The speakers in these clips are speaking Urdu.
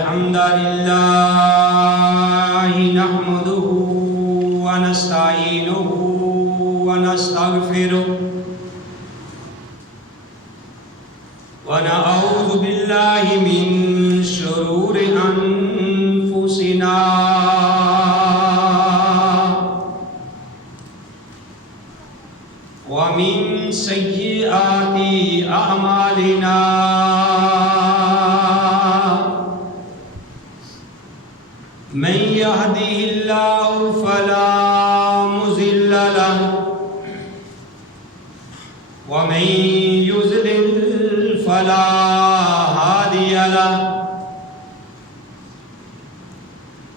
الحمد لله نحمده ونستعينه ونستغفره ونعوذ بالله من شرور أنفسنا ومن سيئات أعمالنا من يهده الله فلا مضل له ومن يضلل فلا هادي له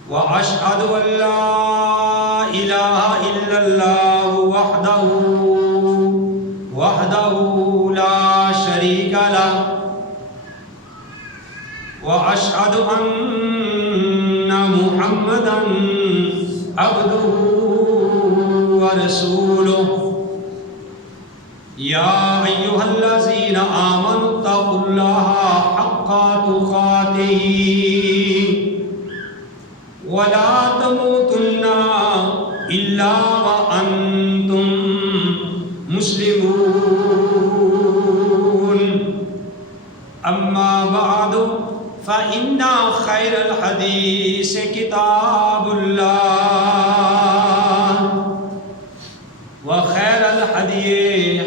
وأشهد أن لا إله إلا الله وحده لا شريك له وأشهد أن محمدًا عبده ورسوله يا أيها الذين آمنوا اتقوا الله حق تقاته ولا تموتن إلا وأنتم مسلمون أما بعد فإن خير الحديث كتاب الله وخير الهدي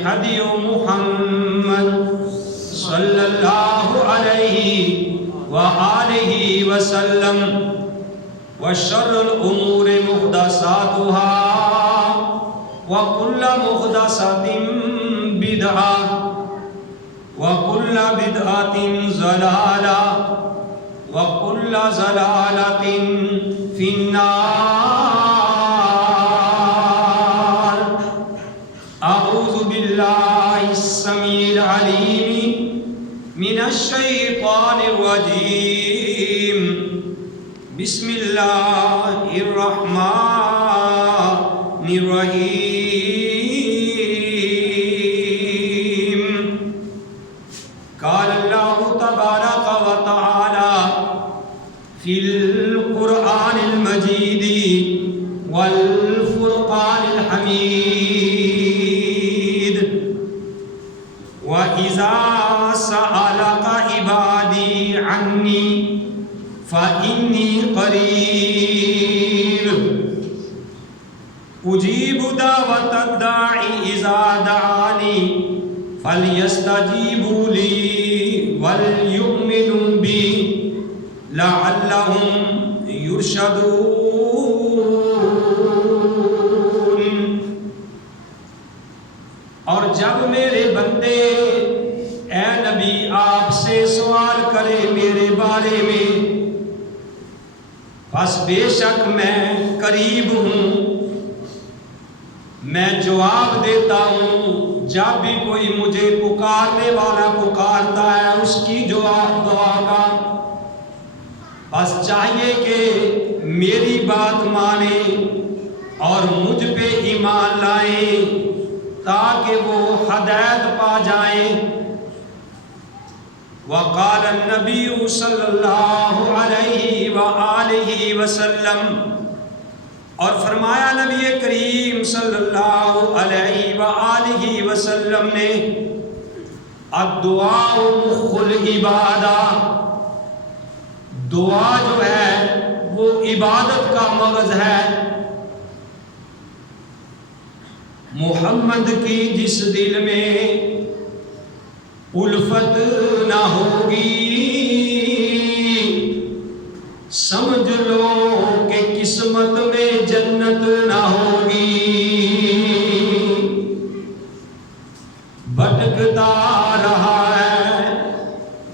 هدي محمد صلى الله عليه وآله وسلم وشر الأمور محدثاتها وكل محدثة بدعة وكل بدعة ضلالة وكل ضلالة في النار. أعوذ بالله السميع العليم من الشيطان الرجيم. بسم الله الرحمن الرحيم. قال الله تبارك وتعالى في القرآن المجيد والفرقان الحميد وإذا سألك عبادي عني فإني قريب أجيب دعوة الداعي إذا دعاني فليستجيبوا لي وليؤمنوا بي لعلهم يرشدون. اور جب میرے بندے اے نبی آپ سے سوال کرے میرے بارے میں بس بے شک میں قریب ہوں، میں جواب دیتا ہوں جب بھی کوئی مجھے پکارنے والا پکارتا ہے اس کی جواب دعا کا. بس چاہیے کہ میری بات مانیں اور مجھ پہ ایمان لائیں تاکہ وہ ہدایت پا جائیں. وقال النبی صلی اللہ علیہ وآلہ وسلم، اور فرمایا نبی کریم صلی اللہ علیہ وآلہ وسلم نے، الدعاء مخ العبادہ، دعا جو ہے وہ عبادت کا مغز ہے. محمد کی جس دل میں الفت نہ ہوگی سمجھ لو کہ قسمت میں جنت نہ ہوگی. بھٹکتا رہا ہے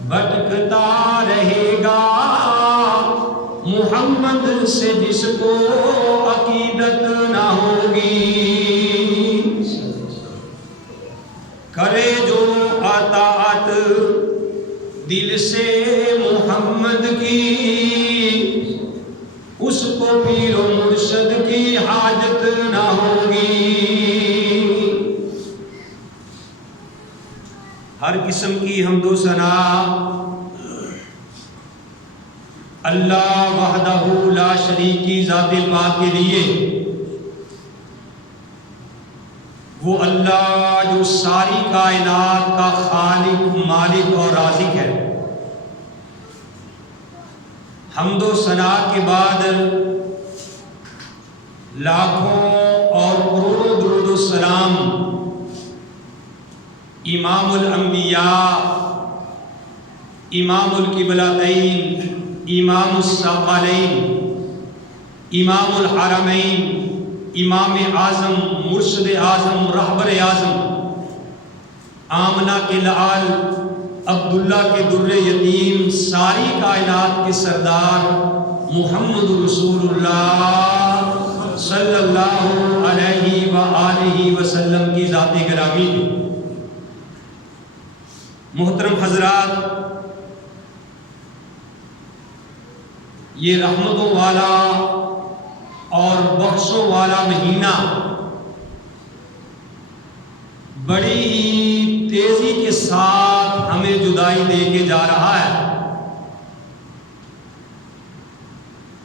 بھٹکتا رہے گا محمد سے جس کو عقیدت نہ ہوگی. کرے جو اطاعت دل سے محمد کی اس کو پیر و مرشد کی حاجت نہ ہوگی. ہر قسم کی حمد و ثنا اللہ وحدہ لا شریک کی ذات پاک کے لیے، وہ اللہ جو ساری کائنات کا خالق، مالک اور رازق ہے، حمد و ثنا کے بعد لاکھوں اور کروڑوں درود و سلام امام الانبیاء، امام القبلتین، امام الثقلین، امام الحرمین، امام اعظم، مرشد اعظم، رہبر اعظم، آمنہ کے لعل، عبداللہ کے در یتیم، ساری کائنات کے سردار محمد رسول اللہ صلی اللہ علیہ وآلہ وسلم کی ذات گرامی۔ محترم حضرات، یہ رحمتوں والا اور بخشوں والا مہینہ بڑی ہی تیزی کے ساتھ ہمیں جدائی دے کے جا رہا ہے۔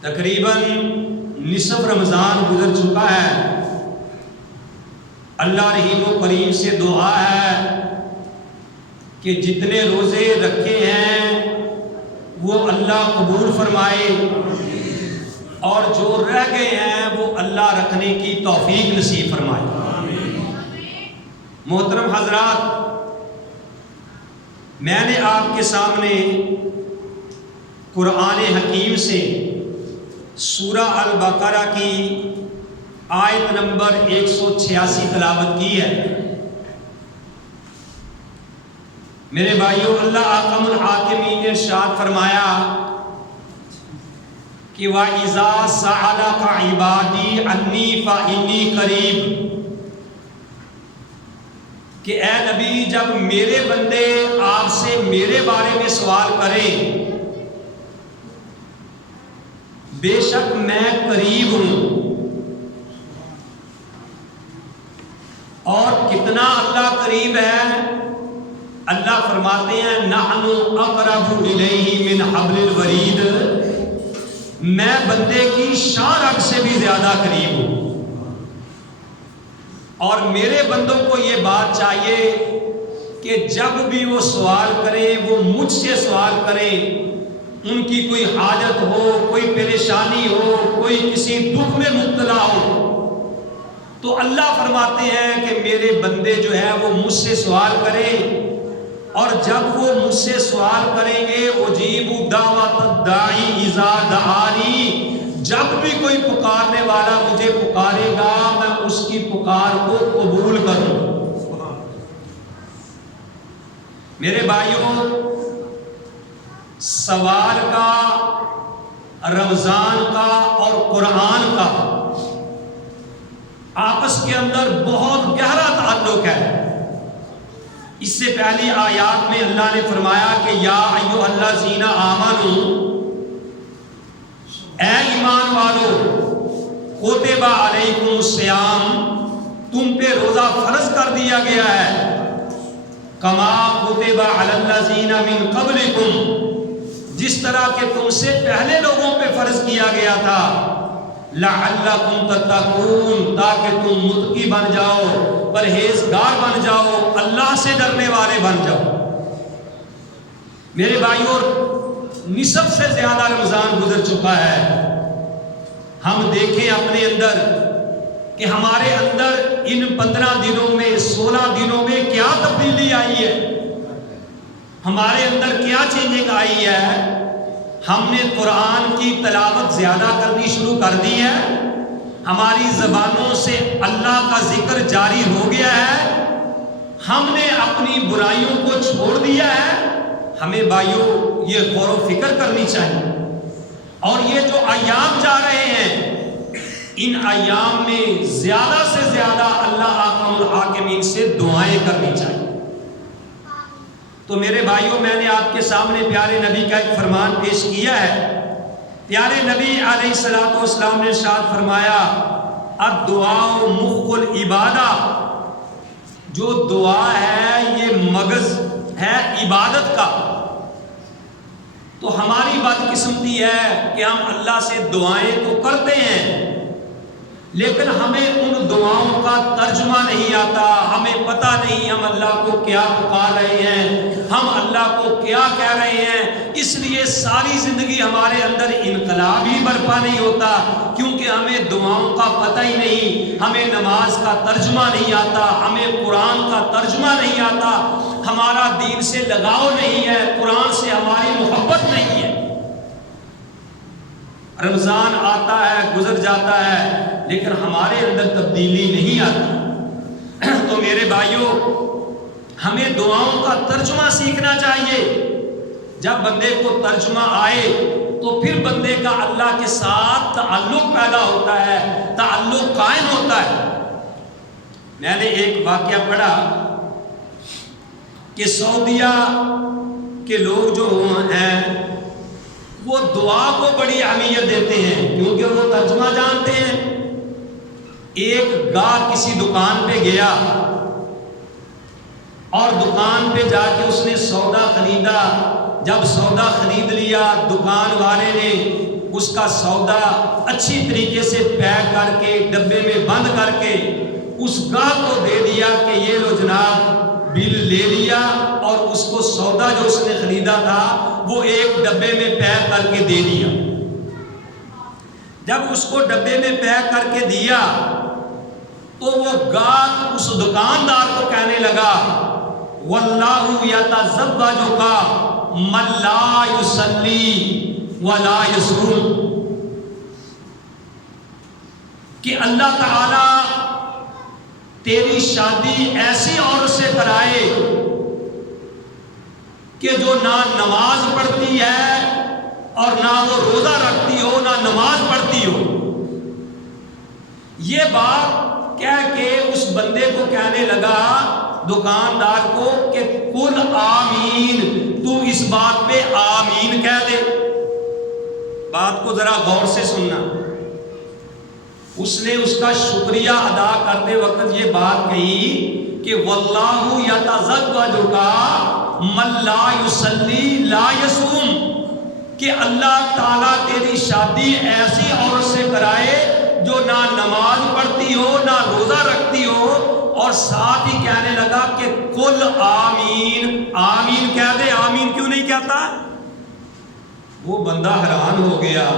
تقریباً نصف رمضان گزر چکا ہے۔ اللہ رحیم و کریم سے دعا ہے کہ جتنے روزے رکھے ہیں وہ اللہ قبول فرمائے، اور جو رہ گئے ہیں وہ اللہ رکھنے کی توفیق نصیب فرمائے۔ محترم حضرات، میں نے آپ کے سامنے قرآن حکیم سے سورہ البقرہ کی آیت نمبر 186 تلاوت کی ہے۔ میرے بھائیوں، اللہ احکم الحاکمین نے ارشاد فرمایا کہ وَإِذَا سَأَلَكَ عِبَادِي عَنِّي فَإِنِّي قَرِيبٌ، کہ اے نبی جب میرے بندے آپ سے میرے بارے میں سوال کریں، بے شک میں قریب ہوں۔ اور کتنا اللہ قریب ہے؟ اللہ فرماتے ہیں نحن اقرب الیہ من حبل الورید، میں بندے کی شاہ رگ سے بھی زیادہ قریب ہوں۔ اور میرے بندوں کو یہ بات چاہیے کہ جب بھی وہ سوال کریں وہ مجھ سے سوال کریں، ان کی کوئی حاجت ہو، کوئی پریشانی ہو، کوئی کسی دکھ میں مبتلا ہو، تو اللہ فرماتے ہیں کہ میرے بندے جو ہے وہ مجھ سے سوال کریں، اور جب وہ مجھ سے سوال کریں گے اجیب دعوت الداعی اذا دعانی، جب بھی کوئی پکارنے والا مجھے پکارے گا میں اس کی پکار کو قبول کروں۔ میرے بھائیوں، سوال کا، رمضان کا اور قرآن کا آپس کے اندر بہت گہرا تعلق ہے۔ اس سے پہلی آیات میں اللہ نے فرمایا کہ یا ایھا الذین آمنوا، اے ایمان والو، کتب علیکم الصیام، تم پہ روزہ فرض کر دیا گیا ہے، کما کتب علی الذین من قبلکم، جس طرح کہ تم سے پہلے لوگوں پہ فرض کیا گیا تھا، لعلکم تتقون، تاکہ تم متقی بن جاؤ، پرہیزگار بن جاؤ، اللہ سے ڈرنے والے بن جاؤ۔ میرے بھائیوں، نصف سے زیادہ رمضان گزر چکا ہے۔ ہم دیکھیں اپنے اندر کہ ہمارے اندر ان 15 دنوں میں، 16 دنوں میں کیا تبدیلی آئی ہے، ہمارے اندر کیا چینجنگ آئی ہے۔ ہم نے قرآن کی تلاوت زیادہ کرنی شروع کر دی ہے، ہماری زبانوں سے اللہ کا ذکر جاری ہو گیا ہے، ہم نے اپنی برائیوں کو چھوڑ دیا ہے۔ ہمیں بھائیوں یہ غور و فکر کرنی چاہیے، اور یہ جو ایام جا رہے ہیں، ان ایام میں زیادہ سے زیادہ اللہ احکم الحاکمین سے دعائیں کرنی چاہیے۔ تو میرے بھائیوں، میں نے آپ کے سامنے پیارے نبی کا ایک فرمان پیش کیا ہے۔ پیارے نبی علیہ الصلوۃ والسلام نے ارشاد فرمایا الدعاء مخ العبادہ، جو دعا ہے یہ مغز ہے عبادت کا۔ تو ہماری بدقسمتی ہے کہ ہم اللہ سے دعائیں تو کرتے ہیں لیکن ہمیں ان دعاؤں کا ترجمہ نہیں آتا، ہمیں پتہ نہیں ہم اللہ کو کیا پکار رہے ہیں، ہم اللہ کو کیا کہہ رہے ہیں۔ اس لیے ساری زندگی ہمارے اندر انقلاب ہی برپا نہیں ہوتا، کیونکہ ہمیں دعاؤں کا پتہ ہی نہیں، ہمیں نماز کا ترجمہ نہیں آتا، ہمیں قرآن کا ترجمہ نہیں آتا، ہمارا دین سے لگاؤ نہیں ہے، قرآن سے ہماری محبت نہیں ہے۔ رمضان آتا ہے گزر جاتا ہے لیکن ہمارے اندر تبدیلی نہیں آتی۔ تو میرے بھائیوں، ہمیں دعاؤں کا ترجمہ سیکھنا چاہیے۔ جب بندے کو ترجمہ آئے تو پھر بندے کا اللہ کے ساتھ تعلق پیدا ہوتا ہے، تعلق قائم ہوتا ہے۔ میں نے ایک واقعہ پڑھا کہ سعودیہ کے لوگ جو ہیں وہ دعا کو بڑی اہمیت دیتے ہیں کیونکہ وہ ترجمہ جانتے ہیں۔ ایک گاہ کسی دکان پہ گیا اور دکان پہ جا کے اس نے سودا خریدا۔ جب سودا خرید لیا، دکان والے نے اس کا سودا اچھی طریقے سے پیک کر کے ڈبے میں بند کر کے اس گاہ کو دے دیا کہ یہ لو جناب، بل لے لیا، اور اس کو سودا جو اس نے خریدا تھا وہ ایک ڈبے میں پیک کر کے دے دیا۔ جب اس کو ڈبے میں پیک کر کے دیا تو وہ گاہک اس دکاندار کو کہنے لگا، واللہ یتزوجک من لا یصلی ولا یصوم، کہ اللہ تعالی تیری شادی ایسی عورت سے کرائے کہ جو نہ نماز پڑھتی ہے اور نہ وہ روزہ رکھتی ہو، نہ نماز پڑھتی ہو۔ یہ بات کہہ کے اس بندے کو کہنے لگا دکاندار کو کہ قل آمین، تو اس بات پہ آمین کہہ دے۔ بات کو ذرا غور سے سننا۔ اس نے اس کا شکریہ ادا کرتے وقت یہ بات کہی کہ واللہ یتزوجک من لا یصلی لا یصوم، کہ اللہ تعالیٰ تیری شادی ایسی عورت سے کرائے جو نہ نماز پڑھتی ہو نہ روزہ رکھتی ہو، اور ساتھ ہی کہنے لگا کہ قل آمین، آمین کہہ دے۔ آمین کیوں نہیں کہتا؟ وہ بندہ حیران ہو گیا،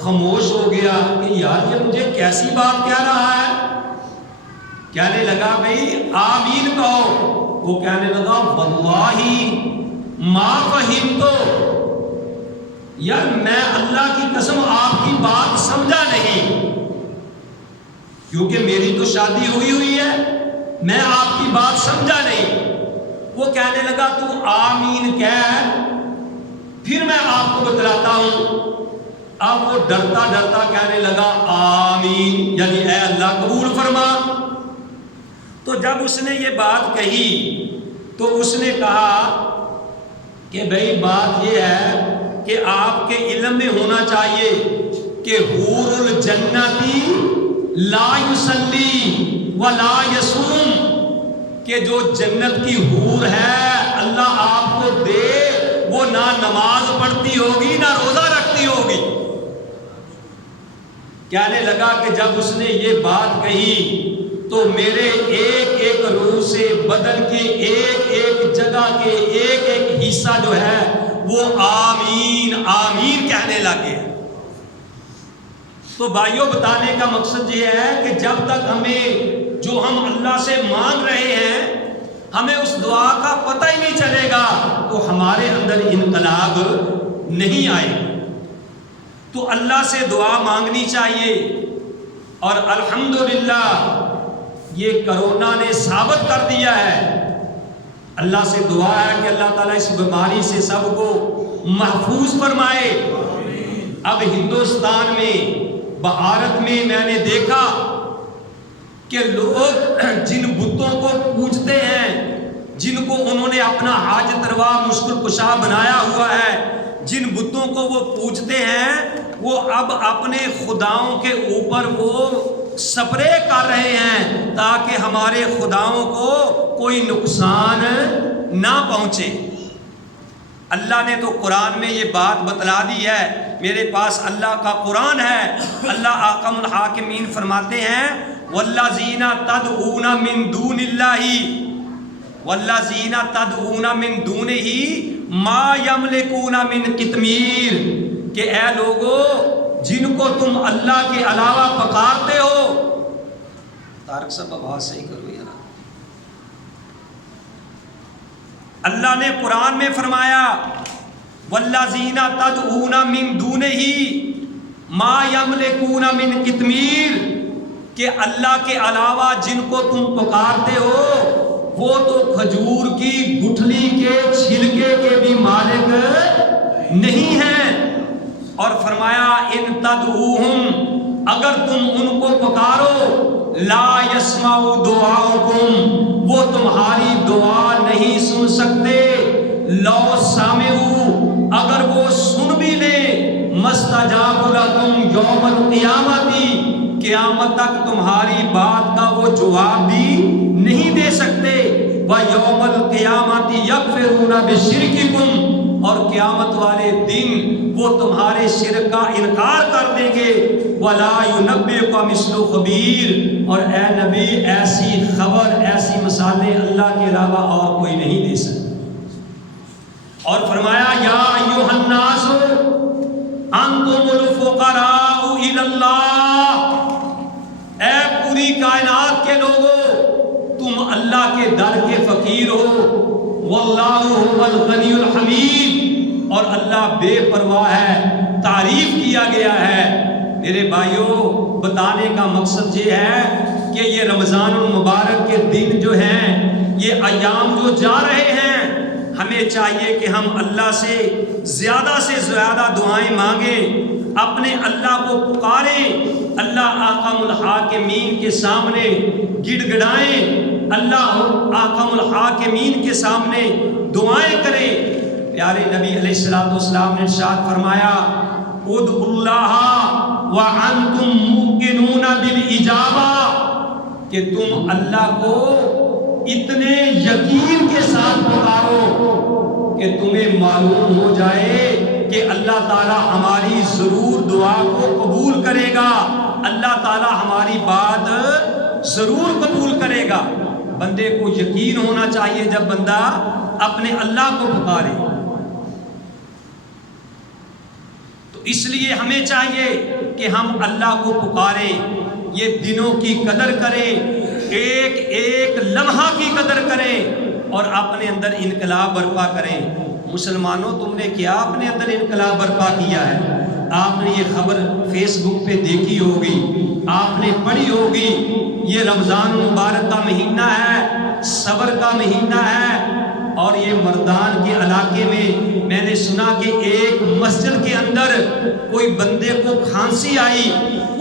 خاموش ہو گیا کہ یار یہ مجھے کیسی بات کہہ رہا ہے۔ کہنے لگا بھئی آمین کہو۔ وہ کہنے لگا واللہ ما فہمتو، یار میں اللہ کی قسم آپ کی بات سمجھا نہیں، کیونکہ میری تو شادی ہوئی ہے، میں آپ کی بات سمجھا نہیں۔ وہ کہنے لگا تو آمین کہہ، پھر میں آپ کو بتلاتا ہوں۔ اب وہ ڈرتا ڈرتا کہنے لگا آمین، یعنی اے اللہ قبول فرما۔ تو جب اس نے یہ بات کہی تو اس نے کہا کہ بھئی بات یہ ہے کہ آپ کے علم میں ہونا چاہیے کہ حور الجنتی لا یصلی ولا یصوم، کہ جو جنت کی حور ہے اللہ آپ کو دے، وہ نہ نماز پڑھتی ہوگی نہ روزہ رکھتی ہوگی۔ کہنے لگا کہ جب اس نے یہ بات کہی تو میرے ایک ایک روح سے، بدن کے ایک ایک جگہ کے ایک ایک حصہ جو ہے وہ آمین آمین کہنے لگے۔ تو بھائیوں، بتانے کا مقصد یہ ہے کہ جب تک ہمیں جو ہم اللہ سے مانگ رہے ہیں ہمیں اس دعا کا پتہ ہی نہیں چلے گا تو ہمارے اندر انقلاب نہیں آئے گا۔ تو اللہ سے دعا مانگنی چاہیے، اور الحمدللہ یہ کرونا نے ثابت کر دیا ہے۔ اللہ سے دعا ہے کہ اللہ تعالیٰ اس بیماری سے سب کو محفوظ فرمائے۔ اب ہندوستان میں، بھارت میں میں نے دیکھا کہ لوگ جن بتوں کو پوجتے ہیں، جن کو انہوں نے اپنا حاجت روا مشکل کشا بنایا ہوا ہے، جن بتوں کو وہ پوجتے ہیں، وہ اب اپنے خداؤں کے اوپر وہ سپرے کر رہے ہیں تاکہ ہمارے خداؤں کو کوئی نقصان نہ پہنچے۔ اللہ نے تو قرآن میں یہ بات بتلا دی ہے، میرے پاس اللہ کا قرآن ہے۔ اللہ احکم الحاکمین فرماتے ہیں والذین تدعون من دون اللہ والذین تدعون من دونہ ما یملکون من قطمیر، کہ اے لوگو جن کو تم اللہ کے علاوہ پکارتے ہو، طارق صاحب آواز صحیح کرو یار، اللہ نے قرآن میں فرمایا والذین تدعون من دونہ ما یملکون من قطمیر، کہ اللہ کے علاوہ جن کو تم پکارتے ہو وہ تو کھجور کی گٹھلی کے چھلکے کے بھی مالک نہیں ہیں۔ اور فرمایا ان تدعوہم، اگر تم ان کو پکارو لا یسمعوا دعاءکم، وہ تمہاری دعا نہیں سن سکتے، لو سامعوا، اگر وہ سن بھی لیں، مستجاب لکم یوم القیامت، قیامت تک تمہاری بات کا وہ جواب بھی نہیں دے سکتے، وَيَوْمَ الْقِيَامَةِ يَكْفِرُونَ بِشِرْكِكُمْ، اور قیامت والے دن وہ تمہارے شرک کا انکار کر دیں گے، وَلَا يُنَبِّئُكَ مِثْلُ خَبِيرٌ، اور اے نبی ایسی خبر ایسی مثالیں اللہ کے علاوہ اور کوئی نہیں دے سکتا۔ اور فرمایا یا ایھا الناس انتم الفقراء الی اللہ، اے پوری کائنات کے لوگوں تم اللہ کے در کے فقیر ہو، واللہ هو الغنی الحمید، اور اللہ بے پرواہ ہے، تعریف کیا گیا ہے۔ میرے بھائیوں بتانے کا مقصد یہ ہے کہ یہ رمضان المبارک کے دن جو ہیں، یہ ایام جو جا رہے ہیں، ہمیں چاہیے کہ ہم اللہ سے زیادہ دعائیں مانگیں، اپنے اللہ کو پکاریں، اللہ احکم الحاکمین کے سامنے گڑ گڑائیں، اللہ احکم الحاکمین کے سامنے دعائیں کریں۔ پیارے نبی علیہ السلام نے ارشاد فرمایا ادعوا اللہ وانتم موقنون بالاجابہ، کہ تم اللہ کو اتنے یقین کے ساتھ پکارو کہ تمہیں معلوم ہو جائے کہ اللہ تعالی ہماری ضرور دعا کو قبول کرے گا، اللہ تعالی ہماری بات ضرور قبول کرے گا۔ بندے کو یقین ہونا چاہیے جب بندہ اپنے اللہ کو پکارے، تو اس لیے ہمیں چاہیے کہ ہم اللہ کو پکاریں، یہ دنوں کی قدر کریں، ایک ایک لمحہ کی قدر کریں، اور اپنے اندر انقلاب برپا کریں۔ مسلمانوں تم نے کیا اپنے اندر انقلاب برپا کیا ہے؟ آپ نے یہ خبر فیس بک پہ دیکھی ہوگی، آپ نے پڑھی ہوگی، یہ رمضان مبارک کا مہینہ ہے، صبر کا مہینہ ہے، اور یہ مردان کے علاقے میں نے سنا کہ ایک مسجد کے اندر کوئی بندے کو کھانسی آئی،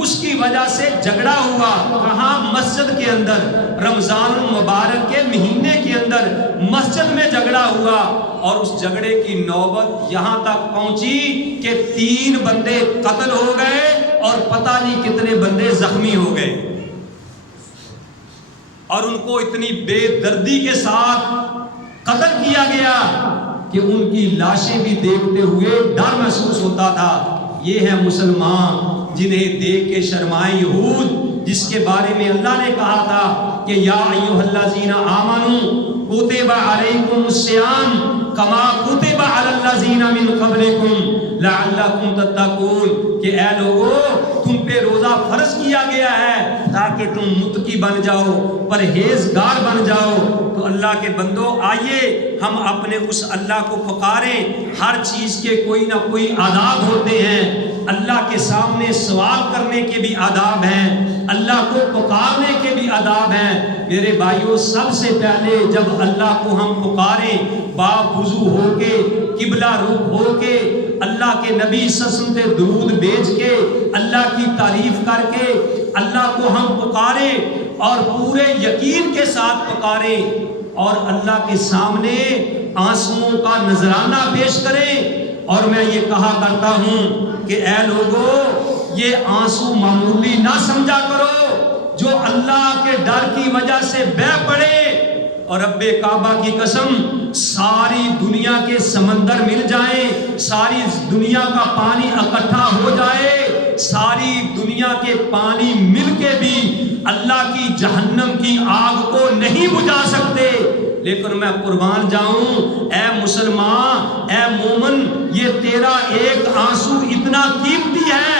اس کی وجہ سے جھگڑا ہوا، کہاں؟ مسجد کے اندر، رمضان المبارک کے مہینے کے اندر مسجد میں جھگڑا ہوا، اور اس جھگڑے کی نوبت یہاں تک پہنچی کہ 3 بندے قتل ہو گئے اور پتہ نہیں کتنے بندے زخمی ہو گئے، اور ان کو اتنی بے دردی کے ساتھ قتل کیا گیا کہ ان کی لاشیں بھی دیکھتے ہوئے ڈر محسوس ہوتا تھا۔ یہ ہے مسلمان جنہیں دیکھ کے شرمائے یہود، جس کے بارے میں اللہ نے کہا تھا کہ یا ایھا الذین آمنوا کتب علیکم الصیام کما کتب علی الذین من قبلکم لعلکم تتقون، کہ اے لوگو تم پہ روزہ فرض کیا گیا ہے تاکہ تم متقی بن جاؤ، پرہیزگار بن جاؤ۔ تو اللہ کے بندوں آئیے ہم اپنے اس اللہ کو پکاریں۔ ہر چیز کے کوئی نہ کوئی آداب ہوتے ہیں، اللہ کے سامنے سوال کرنے کے بھی آداب ہیں، اللہ کو پکارنے کے بھی آداب ہیں۔ میرے بھائیوں سب سے پہلے جب اللہ کو ہم پکاریں، باوضو ہو کے، قبلہ رخ ہو کے، اللہ کے نبی صلی اللہ علیہ وسلم پہ درود بھیج کے، اللہ کی تعریف کر کے اللہ کو ہم پکاریں، اور پورے یقین کے ساتھ پکاریں، اور اللہ کے سامنے آنسوؤں کا نذرانہ پیش کریں۔ اور میں یہ کہا کرتا ہوں کہ اے لوگو یہ آنسو معمولی نہ سمجھا کرو، جو اللہ کے ڈر کی وجہ سے بہہ پڑے اور رب کعبہ کی قسم ساری دنیا کے سمندر مل جائیں، ساری دنیا کا پانی اکٹھا ہو جائے، ساری دنیا کے پانی مل کے بھی اللہ کی جہنم کی آگ کو نہیں بجھا سکتے۔ لیکن میں قربان جاؤں اے مسلمان، اے مومن، یہ تیرا ایک آنسو اتنا قیمتی ہے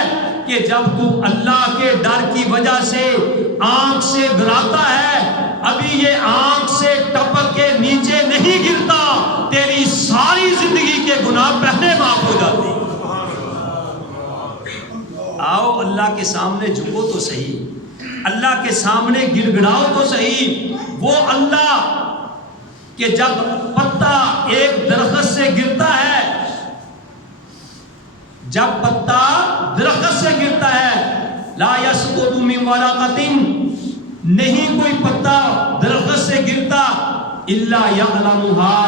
کہ جب تو اللہ کے ڈر کی وجہ سے آنکھ سے گراتا ہے، ابھی یہ آنکھ سے ٹپک کے نیچے نہیں گرتا، تیری ساری زندگی کے گناہ پہلے معاف ہو جاتے ہیں۔ آؤ اللہ کے سامنے جھکو تو صحیح، اللہ کے سامنے گڑ گڑاؤ تو صحیح۔ وہ اللہ کہ جب پتا ایک درخت سے گرتا ہے، جب پتا درخت سے گرتا ہے، لا یسقط من ورقۃ، نہیں کوئی پتا درخت سے گرتا، الا یعلمها،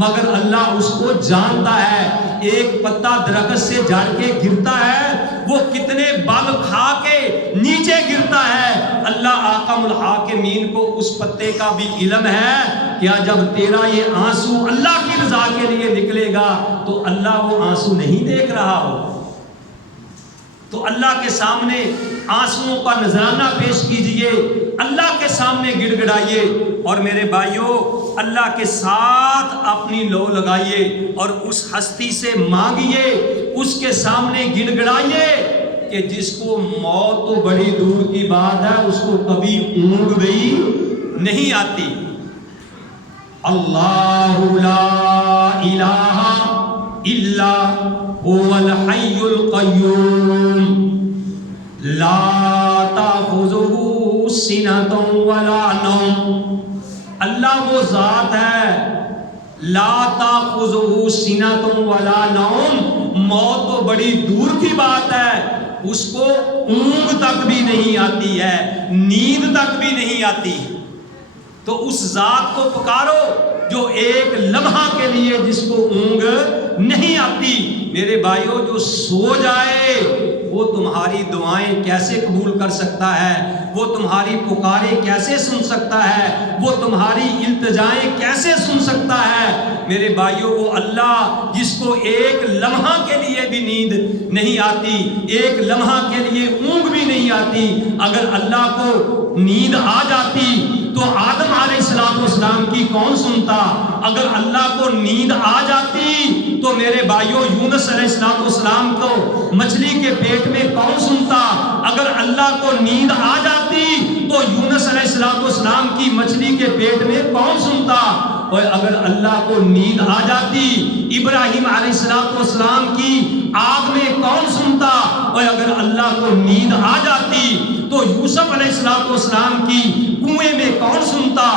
مگر اللہ اس کو جانتا ہے۔ ایک پتا درخت سے جھڑ کے گرتا ہے، وہ کتنے بل کھا کے نیچے گرتا ہے، اللہ احکم الحاکمین کو اس پتے کا بھی علم ہے۔ کیا جب تیرا یہ آنسو اللہ کی رضا کے لیے نکلے گا تو اللہ وہ آنسو نہیں دیکھ رہا ہو؟ تو اللہ کے سامنے آنسوؤں کا نذرانہ پیش کیجئے، اللہ کے سامنے گڑ گڑائیے، اور میرے بھائیوں اللہ کے ساتھ اپنی لو لگائیے اور اس ہستی سے مانگیے، اس کے سامنے گڑ گڑائیے کہ جس کو موت تو بڑی دور کی بات ہے اس کو کبھی اونگ بھی نہیں آتی۔ اللہ لا الہ الا هو الحی القیوم لا تأخذہ سنۃ ولا نوم، اللہ وہ ذات ہے لا تأخذہ سنۃ ولا نوم، موت تو بڑی دور کی بات ہے، اس کو اونگ تک بھی نہیں آتی ہے، نیند تک بھی نہیں آتی۔ تو اس ذات کو پکارو جو ایک لمحہ کے لیے جس کو اونگ نہیں آتی۔ میرے بھائیوں جو سو جائے وہ تمہاری دعائیں کیسے قبول کر سکتا ہے، وہ تمہاری پکاریں کیسے سن سکتا ہے، وہ تمہاری التجائیں کیسے سن سکتا ہے؟ میرے بھائیوں وہ اللہ جس کو ایک لمحہ کے لیے بھی نیند نہیں آتی، ایک لمحہ کے لیے اونگ بھی نہیں آتی، اگر اللہ کو نیند آ جاتی تو آدم علیہ السلام کی کون سنتا؟ اگر اللہ کو نیند آ جاتی تو میرے بھائیوں یونس علیہ السلام کو مچھلی کے پیٹ میں کون سنتا؟ اگر اللہ کو نیند آ جاتی تو یونس علیہ السلام کی مچھلی کے پیٹ میں کون سنتا؟ اور اگر اللہ کو نیند آ جاتی ابراہیم علیہ السلام کی آگ میں کون سنتا؟ اور اگر اللہ کو نیند آ جاتی تو یوسف علیہ السلام کی کنویں میں کون سنتا؟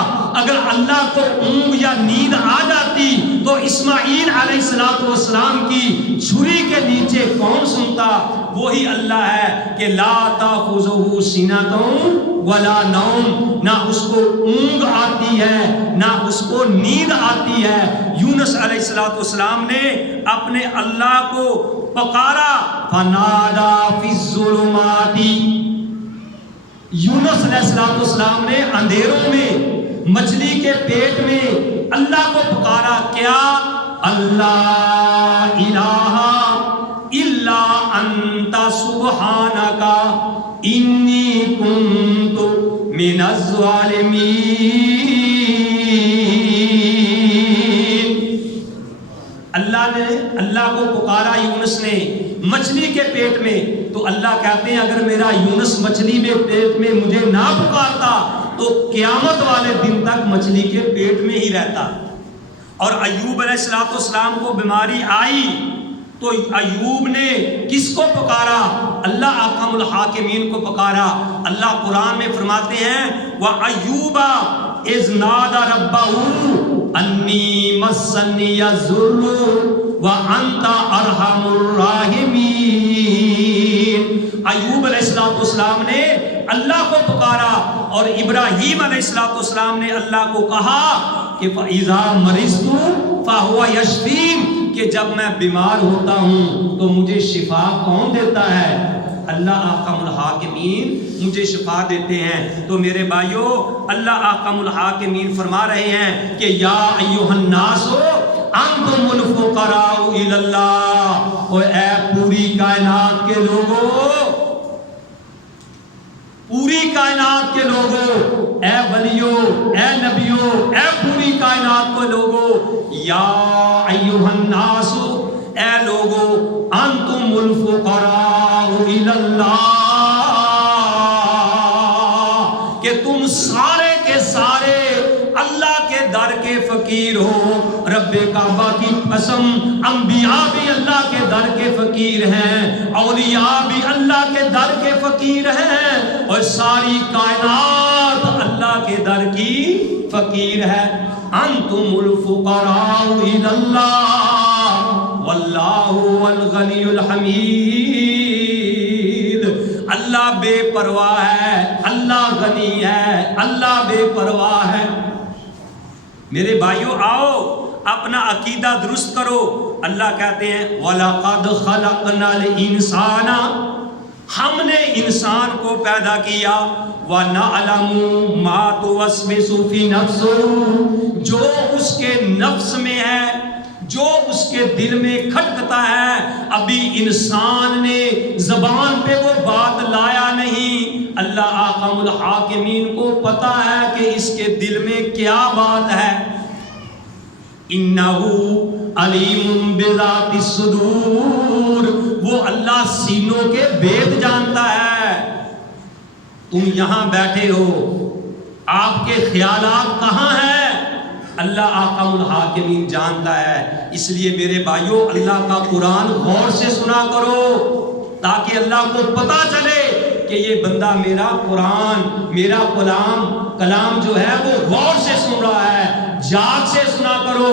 اگر اللہ کو اونگ یا نیند آ جاتی تو اسماعیل علیہ السلام کی چھری کے نیچے کون سنتا؟ وہی اللہ ہے کہ لا تأخذہ سنۃ ولا نوم، نہ اس کو اونگ آتی ہے نہ اس کو نیند آتی ہے۔ یونس علیہ السلام نے اپنے اللہ کو پکارا، فنادا فی الظلمات، یونس علیہ السلام نے اندھیروں میں مچھلی کے پیٹ میں اللہ کو پکارا، کیا اللہ الہ الا انت سبحانک انی کنت من الظالمین۔ اللہ کو پکارا یونس نے مچھلی کے پیٹ میں، تو اللہ کہتے ہیں اگر میرا یونس مچھلی میں پیٹ میں مجھے نہ پکارتا تو قیامت والے دن تک مچھلی کے پیٹ میں ہی رہتا۔ اور ایوب علیہ السلام کو بیماری آئی تو ایوب نے کس کو پکارا؟ اللہ احکم الحاکمین کو پکارا۔ اللہ قرآن میں فرماتے ہیں وَأَيُّوبَ إِذْ نَادَى رَبَّهُ أَنِّي مَسَّنِيَ الضُّرُّ وَأَنْتَ أَرْحَمُ الرَّاحِمِينَ۔ ایوب علیہ السلام نے اللہ کو پکارا، اور ابراہیم علیہ السلام نے اللہ کو کہا کہ فَإِذَا مَرِضْتُ فَهُوَ يَشْفِينِ، کہ جب میں بیمار ہوتا ہوں تو مجھے شفا کون دیتا ہے؟ اللہ احکم الحاکمین مجھے شفا دیتے ہیں۔ تو میرے بھائیو اللہ احکم الحاکمین فرما رہے ہیں کہ یا ایھا الناس انتم الفقراء الی اللہ، اور اے پوری کائنات کے لوگوں، پوری کائنات کے لوگوں، اے ولیوں، اے نبیوں، اے پوری کائنات کے لوگوں، یا ایھا الناس، اے لوگوں، انتم الفقراء الی اللہ، کہ تم سارے کے سارے اللہ کے در کے فقیر ہو۔ رب کعبہ کی قسم، انبیاء بھی اللہ کے در کے فقیر ہیں، اولیاء بھی اللہ کے در کے فقیر ہیں، اور ساری کائنات اللہ کے در کی فقیر ہے۔ انتم الفقراء الی اللہ واللہ هو الغنی الحمید۔ اللہ بے پرواہ ہے، اللہ غنی ہے، اللہ بے پرواہ ہے۔ میرے بھائیو آؤ اپنا عقیدہ درست کرو۔ اللہ کہتے ہیں وَلَقَدْ خَلَقْنَا الْإِنسَانَ، ہم نے انسان کو پیدا کیا، وَنَعْلَمُ مَا تُوَسْوِسُ فِي نَفْسِهِ، جو اس کے نفس میں ہے، جو اس کے دل میں کھٹکتا ہے۔ ابھی انسان نے زبان پہ وہ بات لایا نہیں، اللہ احکم الحاکمین کو پتا ہے کہ اس کے دل میں کیا بات ہے۔ انہ علیم بذات الصدور، وہ اللہ سینوں کے بید جانتا ہے۔ تم یہاں بیٹھے ہو، آپ کے خیالات کہاں ہیں؟ اللہ احکم الحاکمین جانتا ہے۔ اس لیے میرے بھائیوں اللہ کا قرآن غور سے سنا کرو، تاکہ اللہ کو پتا چلے کہ یہ بندہ میرا قرآن، میرا کلام جو ہے وہ غور سے سن رہا ہے۔ جاگ سے سنا کرو،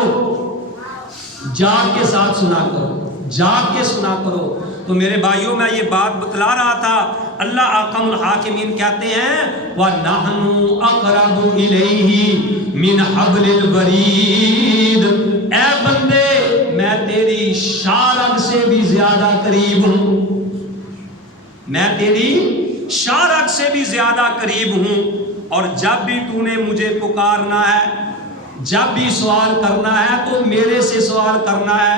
جاگ کے ساتھ سنا کرو، جاگ کے سنا کرو۔ تو میرے بھائیوں میں یہ بات بتلا رہا تھا، اللہ احکم الحاکمین کہتے ہیں وَنَحْنُ أَقْرَبُ إِلَيْهِ مِنْ حَبْلِ الْوَرِيدِ، اے بندے میں تیری شارگ سے بھی زیادہ قریب ہوں، میں تیری شارگ سے بھی زیادہ قریب ہوں۔ اور جب بھی تو نے مجھے پکارنا ہے، جب بھی سوال کرنا ہے تو میرے سے سوال کرنا ہے،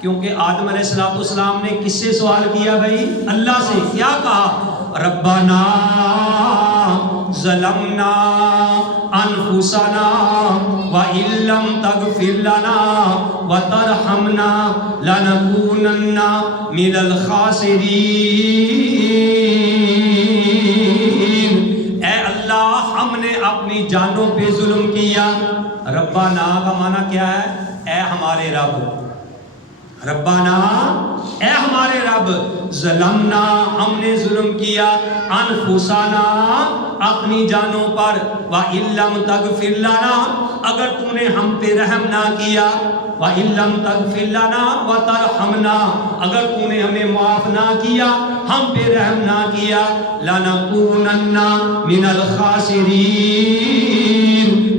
کیونکہ آدم علیہ السلام نے کس سے سوال کیا بھائی؟ اللہ سے۔ کیا کہا؟ ربنا ظلمنا انفسنا وَإِن لَّمْ تَغْفِرْ لَنَا وَتَرْحَمْنَا لَنَكُونَنَّ مِنَ الْخَاسِرِينَ۔ اے اللہ ہم نے اپنی جانوں پہ ظلم کیا۔ ربنا کا معنی کیا ہے؟ اے ہمارے رب، ربنا اے ہمارے رب، ظلمنا ہم نے ظلم کیا، انفسنا اپنی جانوں پر، وَإِن لَّمْ تَغْفِرْ لَنَا اگر تو نے ہم پہ رحم نہ کیا، وَإِن لَّمْ تَغْفِرْ لَنَا وَتَرْحَمْنَا اگر تو نے ہمیں معاف نہ کیا، ہم پہ رحم نہ کیا، لَنَكُونَنَّ مِنَ الْخَاسِرِينَ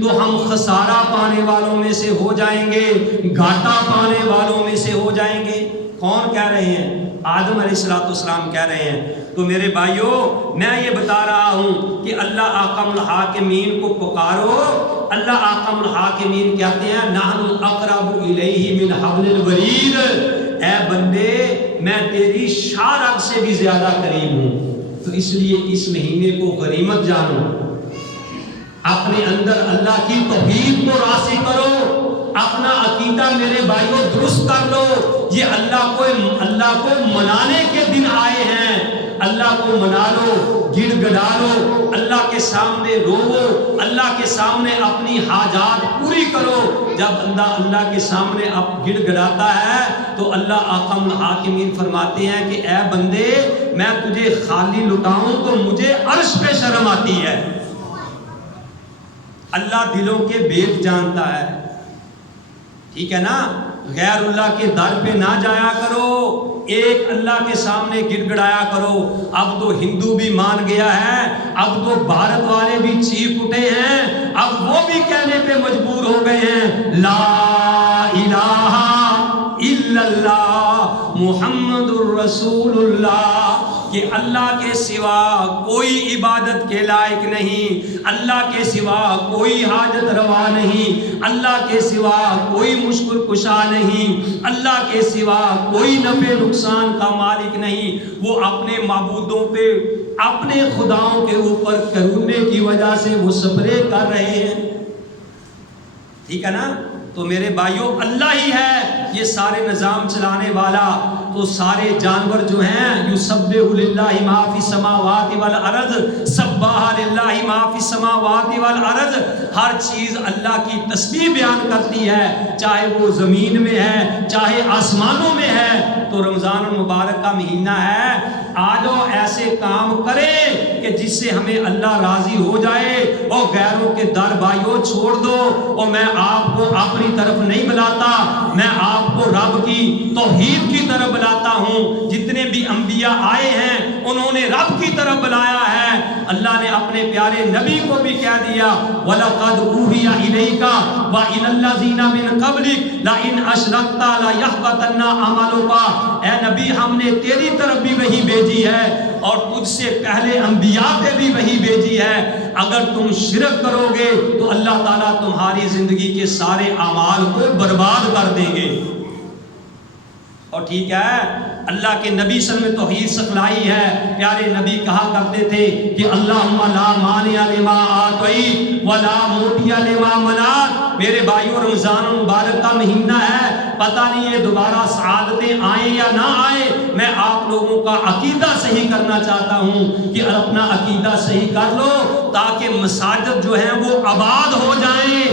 تو ہم خسارہ پانے والوں میں سے ہو جائیں گے، گھاٹا پانے والوں میں سے ہو جائیں گے۔ کون کہہ رہے ہیں؟ آدم علیہ السلام کہہ رہے ہیں۔ تو میرے بھائیوں میں یہ بتا رہا ہوں کہ اللہ احکم الحاکمین کو پکارو۔ اللہ احکم الحاکمین کہتے ہیں نحن اقرب الیہ من حبل الورید، اے بندے میں تیری شارگ سے بھی زیادہ قریب ہوں۔ تو اس لیے اس مہینے کو غنیمت جانو، اپنے اندر اللہ کی توحید کو راسخ کرو، اپنا عقیدہ میرے بھائیوں درست کر لو۔ یہ اللہ کو منانے کے دن آئے ہیں، اللہ کو منا لو، گڑ گڑا لو، اللہ کے سامنے روو، اللہ کے سامنے اپنی حاجات پوری کرو۔ جب بندہ اللہ کے سامنے اب گڑ گڑاتا ہے تو اللہ احکم الحاکمین فرماتے ہیں کہ اے بندے میں تجھے خالی لٹاؤں تو مجھے عرش پہ شرم آتی ہے۔ اللہ دلوں کے بید جانتا ہے، ٹھیک ہے نا؟ غیر اللہ کے در پہ نہ جایا کرو، ایک اللہ کے سامنے گڑ گڑایا کرو۔ اب تو ہندو بھی مان گیا ہے، اب تو بھارت والے بھی چیخ اٹھے ہیں، اب وہ بھی کہنے پہ مجبور ہو گئے ہیں لا الہ الا اللہ محمد الرسول اللہ کہ اللہ کے سوا کوئی عبادت کے لائق نہیں، اللہ کے سوا کوئی حاجت روا نہیں، اللہ کے سوا کوئی مشکل کشا نہیں، اللہ کے سوا کوئی نفع نقصان کا مالک نہیں۔ وہ اپنے معبودوں پہ، اپنے خداؤں کے اوپر کرونے کی وجہ سے وہ سپرے کر رہے ہیں، ٹھیک ہے نا؟ تو میرے بھائیوں، اللہ ہی ہے یہ سارے نظام چلانے والا۔ تو سارے جانور جو ہیں یسبح للہ ما فی السماوات والارض، سبح للہ ما فی السماوات والارض، ہر چیز اللہ کی تسبیح بیان کرتی ہے، چاہے وہ زمین میں ہے چاہے آسمانوں میں ہے۔ تو رمضان المبارک کا مہینہ ہے، آجو ایسے کام کریں کہ جس سے ہمیں اللہ راضی ہو جائے، اور غیروں کے در بھائیوں چھوڑ دو۔ اور میں آپ کو اپنی طرف نہیں بلاتا، میں آپ کو رب کی توحید کی طرف بلاتا ہوں۔ جتنے بھی انبیاء آئے ہیں انہوں نے رب کی طرف بلایا ہے۔ اللہ نے اپنے پیارے نبی کو بھی کہہ دیا وَلَقَدْ أُوحِيَ إِلَيْكَ وَإِلَى الَّذِينَ مِن قَبْلِكَ لَئِنْ أَشْرَكْتَ لَيَحْبَطَنَّ عَمَلُكَ، اے نبی ہم نے تیری طرف بھی وحی بھیجی ہے اور تجھ سے پہلے انبیاء پہ بھی وحی بھیجی ہے، اگر تم شرک کرو گے تو اللہ تعالیٰ تمہاری زندگی کے سارے اعمال کو برباد کر دیں گے۔ اور ٹھیک ہے، اللہ کے نبی صلی اللہ علیہ وسلم توحید سکھلائی ہے۔ پیارے نبی کہا کرتے تھے کہ اللہم لا مانع لما اعطیت ولا معطی لما منعت۔ میرے بھائیو، رمضان المبارک کا مہینہ ہے، پتہ نہیں یہ دوبارہ سعادتیں آئیں یا نہ آئیں، میں آپ لوگوں کا عقیدہ صحیح کرنا چاہتا ہوں کہ اپنا عقیدہ صحیح کر لو تاکہ مساجد جو ہیں وہ آباد ہو جائیں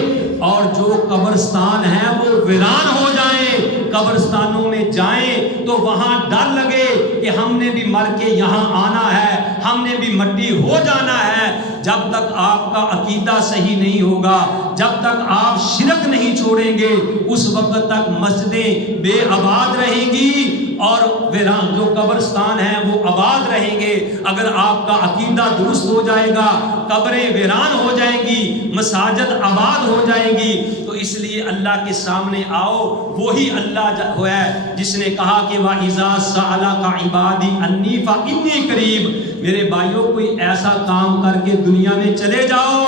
اور جو قبرستان ہیں وہ ویران ہو جائیں۔ قبرستانوں میں جائیں تو وہاں ڈر لگے کہ ہم نے بھی مر کے یہاں آنا ہے، ہم نے بھی مٹی ہو جانا ہے۔ جب تک آپ کا عقیدہ صحیح نہیں ہوگا، جب تک آپ شرک نہیں چھوڑیں گے، اس وقت تک مسجدیں بے آباد رہیں گی اور ویران جو قبرستان ہیں وہ آباد رہیں گے۔ اگر آپ کا عقیدہ درست ہو جائے گا، قبریں ویران ہو جائیں گی، مساجد آباد ہو جائیں گی۔ تو اس لیے اللہ کے سامنے آؤ، وہی اللہ ہے جس نے کہا کہ وَإِذَا سَأَلَكَ عِبَادِي عَنِّي فَإِنِّي قَرِيبٌ۔ میرے بھائیوں، کوئی ایسا کام کر کے دنیا میں چلے جاؤ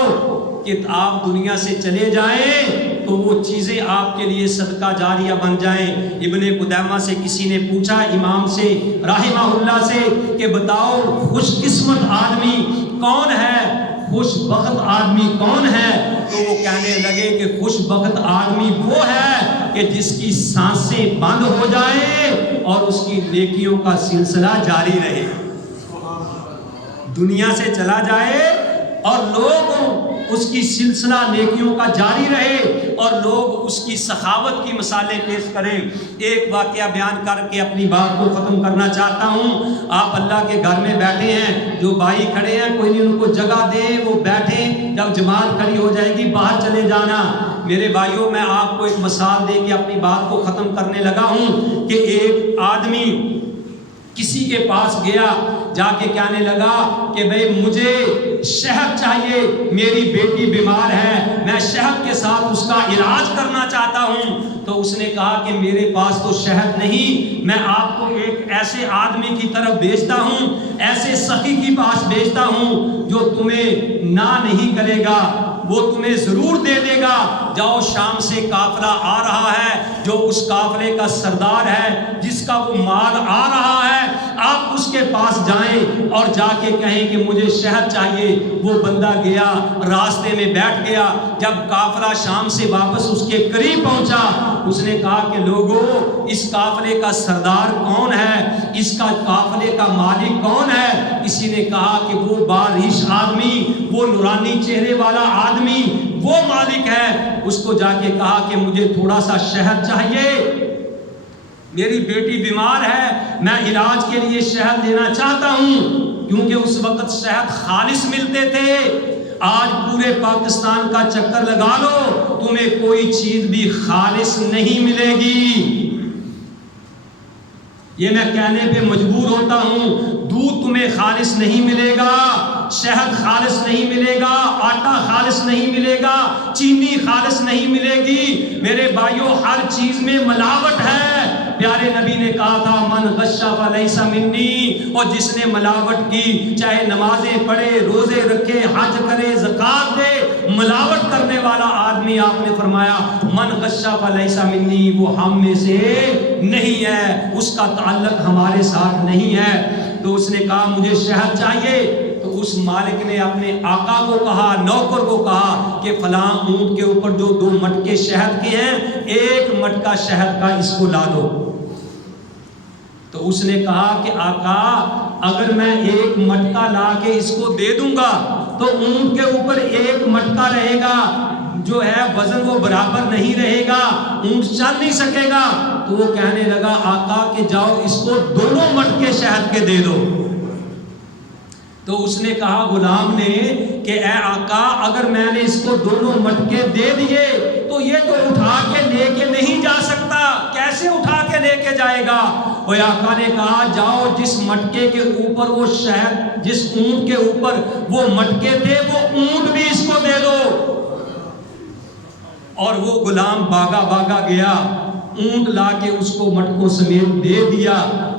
کہ آپ دنیا سے چلے جائیں تو وہ چیزیں آپ کے لیے صدقہ جاریہ بن جائیں۔ ابن قدامہ سے کسی نے پوچھا، امام سے رحمہ اللہ سے، کہ بتاؤ خوش قسمت آدمی کون ہے، خوش بخت آدمی کون ہے؟ تو وہ کہنے لگے کہ خوش بخت آدمی وہ ہے کہ جس کی سانسیں بند ہو جائیں اور اس کی نیکیوں کا سلسلہ جاری رہے۔ دنیا سے چلا جائے اور لوگ اس کی سلسلہ نیکیوں کا جاری رہے اور لوگ اس کی سخاوت کی مثالیں پیش کریں۔ ایک واقعہ بیان کر کے اپنی بات کو ختم کرنا چاہتا ہوں۔ آپ اللہ کے گھر میں بیٹھے ہیں، جو بھائی کھڑے ہیں کوئی نہیں ان کو جگہ دیں، وہ بیٹھیں، جب جماعت کھڑی ہو جائے گی باہر چلے جانا۔ میرے بھائیوں، میں آپ کو ایک مثال دے کے اپنی بات کو ختم کرنے لگا ہوں کہ ایک آدمی کسی کے پاس گیا، جا کے کہنے لگا کہ بھئی مجھے شہد چاہیے، میری بیٹی بیمار ہے، میں شہد کے ساتھ اس کا علاج کرنا چاہتا ہوں۔ تو اس نے کہا کہ میرے پاس تو شہد نہیں، میں آپ کو ایک ایسے آدمی کی طرف بھیجتا ہوں، ایسے سخی کے پاس بھیجتا ہوں جو تمہیں نہ نہیں کرے گا، وہ تمہیں ضرور دے دے گا۔ جاؤ، شام سے قافلہ آ رہا ہے، جو اس قافلے کا سردار ہے، جس کا وہ مال آ رہا ہے، آپ اس کے پاس جائیں اور جا کے کہیں کہ مجھے شہد چاہیے۔ وہ بندہ گیا، راستے میں بیٹھ گیا، جب قافلہ شام سے واپس اس کے قریب پہنچا، اس نے کہا کہ لوگوں، اس قافلے کا سردار کون ہے، اس کا قافلے کا مالک کون ہے؟ کسی نے کہا کہ وہ بارش آدمی، وہ نورانی چہرے والا آدمی، وہ مالک ہے۔ اس کو جا کے کہا کہ مجھے تھوڑا سا شہد چاہیے، میری بیٹی بیمار ہے، میں علاج کے لیے شہد لینا چاہتا ہوں، کیونکہ اس وقت شہد خالص ملتے تھے۔ آج پورے پاکستان کا چکر لگا لو، تمہیں کوئی چیز بھی خالص نہیں ملے گی۔ یہ میں کہنے پہ مجبور ہوتا ہوں، دودھ تمہیں خالص نہیں ملے گا، شہد خالص نہیں ملے گا، آٹا خالص نہیں ملے گا، چینی خالص نہیں ملے گی۔ میرے بھائیوں، ہر چیز میں ملاوٹ ہے، پیارے نبی نے کہا تھا من غش فلیس منی، اور جس نے ملاوٹ کی، چاہے نمازیں پڑھے، روزے رکھے، حج کرے، زکات دے، ملاوٹ کرنے والا آدمی آپ نے فرمایا من غش فلیس منی، وہ ہم میں سے نہیں ہے، اس کا تعلق ہمارے ساتھ نہیں ہے۔ تو اس نے کہا مجھے شہد چاہیے، تو اس مالک نے اپنے آقا کو کہا، نوکر کو کہا کہ فلاں اونٹ کے اوپر جو 2 مٹکے شہد کے ہیں، 1 مٹکا شہد کا اس کو لا دو۔ تو اس نے کہا کہ آقا اگر میں 1 مٹکا لا کے اس کو دے دوں گا تو اونٹ کے اوپر 1 مٹکا رہے گا، جو ہے وزن وہ برابر نہیں رہے گا، اونٹ چل نہیں سکے گا۔ تو وہ کہنے لگا آقا کہ جاؤ اس کو 2 مٹکے شہد کے دے دو۔ تو اس نے کہا غلام نے کہ اے آقا اگر میں نے اس کو 2 مٹکے دے دیے تو یہ تو اٹھا کے لے کے نہیں جا سکتا، کیسے اٹھا کے لے کے جائے گا؟ اور آقا نے کہا جاؤ جس مٹکے کے اوپر وہ شہد، جس اونٹ کے اوپر وہ مٹکے تھے، وہ اونٹ بھی اس کو دے دو۔ اور وہ غلام بھاگا بھاگا گیا، اونٹ لا کے اس کو مٹکوں سمیت دے دیا۔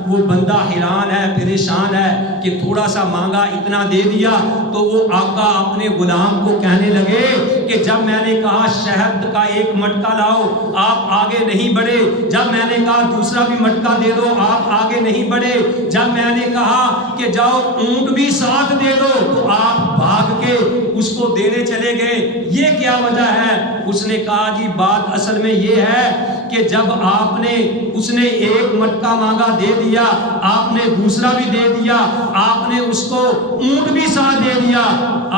وہ بندہ حیران ہے، پریشان ہے کہ تھوڑا سا مانگا، اتنا دے دیا۔ تو وہ آقا اپنے غلام کو کہنے لگے کہ جب میں نے کہا شہد کا 1 مٹکا لاؤ، آپ آگے نہیں بڑھے، جب میں نے کہا دوسرا بھی مٹکا دے دو، آپ آگے نہیں بڑھے، جب میں نے کہا کہ جاؤ اونٹ بھی ساتھ دے دو تو آپ بھاگ کے اس کو دینے چلے گئے، یہ کیا وجہ ہے؟ اس نے کہا جی بات اصل میں یہ ہے کہ جب آپ نے، اس نے 1 مٹکا مانگا دے دیا، آپ نے دوسرا بھی دے دیا، آپ نے اس کو اونٹ بھی ساتھ دے دیا،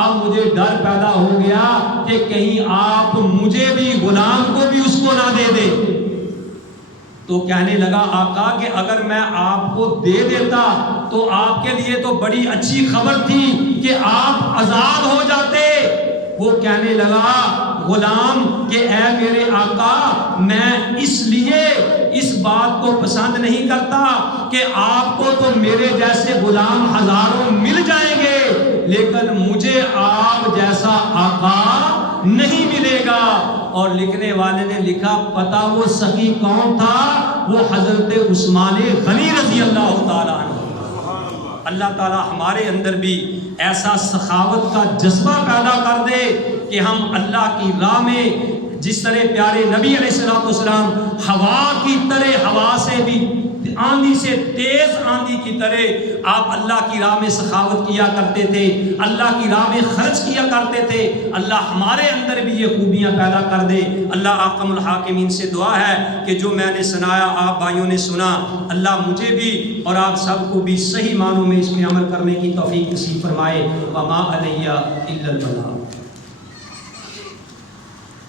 اب مجھے ڈر پیدا ہو گیا کہ کہیں آپ مجھے بھی، غلام کو بھی اس کو نہ دے دے۔ تو کہنے لگا آقا کہ اگر میں آپ کو دے دیتا تو آپ کے لیے تو بڑی اچھی خبر تھی کہ آپ آزاد ہو جاتے۔ وہ کہنے لگا غلام کہ اے میرے آقا میں اس لیے اس بات کو پسند نہیں کرتا کہ آپ کو تو میرے جیسے غلام ہزاروں مل جائیں گے، لیکن مجھے آپ جیسا آقا نہیں ملے گا۔ اور لکھنے والے نے لکھا پتہ وہ سخی کون تھا؟ وہ حضرت عثمان غنی رضی اللہ تعالیٰ عنہ۔ اللہ تعالیٰ ہمارے اندر بھی ایسا سخاوت کا جذبہ پیدا کر دے کہ ہم اللہ کی راہ میں، جس طرح پیارے نبی علیہ السلام ہوا کی طرح، ہوا سے بھی آندھی سے تیز آندھی کی طرح آپ اللہ کی راہ میں سخاوت کیا کرتے تھے، اللہ کی راہ میں خرچ کیا کرتے تھے۔ اللہ ہمارے اندر بھی یہ خوبیاں پیدا کر دے۔ اللہ احکم الحاکمین سے دعا ہے کہ جو میں نے سنایا آپ بھائیوں نے سنا، اللہ مجھے بھی اور آپ سب کو بھی صحیح معنوں میں اس میں عمل کرنے کی توفیق نصیب فرمائے۔ وما علیہ الا البلاغ۔